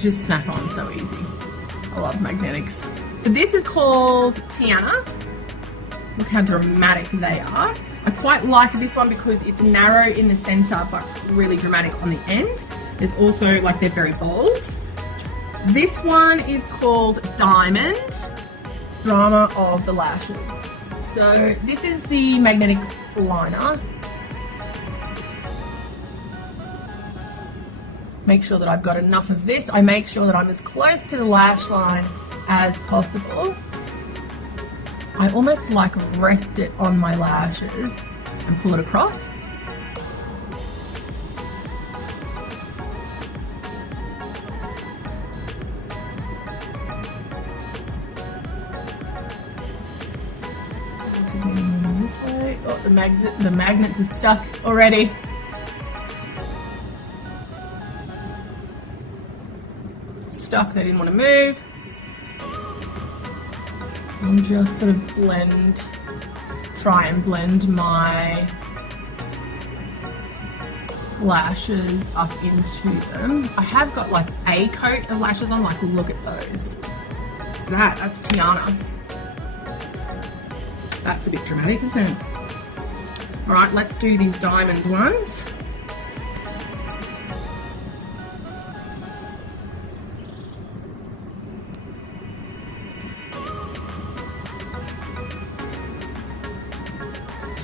just snap on so easy. I love magnetics. So this is called Tiana. Look how dramatic they are. I quite like this one because it's narrow in the center but really dramatic on the end. There's also, like, they're very bold. This one is called Diamond, Drama of the Lashes. So this is the magnetic liner. Make sure that I've got enough of this. I make sure that I'm as close to the lash line as possible. I almost like rest it on my lashes and pull it across. This way. Oh, the magnets are stuck already. Stuck, they didn't want to move. And just sort of try and blend my lashes up into them. I have got like a coat of lashes on, like, look at those. That's Tiana. That's a bit dramatic, isn't it? All right, let's do these diamond ones.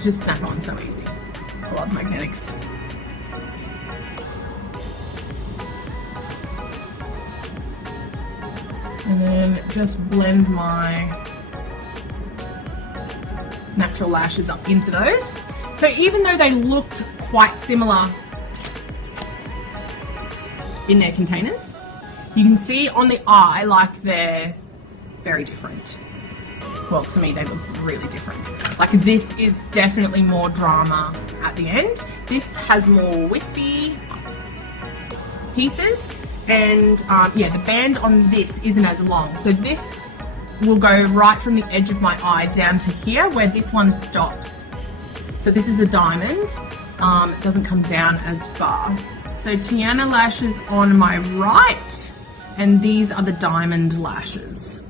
Just snap on so easy. I love magnetics. And then just blend my natural lashes up into those. So even though they looked quite similar in their containers, you can see on the eye like they're very different. Well, to me, they look really different. Like, this is definitely more drama at the end. This has more wispy pieces. And yeah, the band on this isn't as long. So this will go right from the edge of my eye down to here where this one stops. So this is a diamond. It doesn't come down as far. So Tiana lashes on my right, and these are the diamond lashes.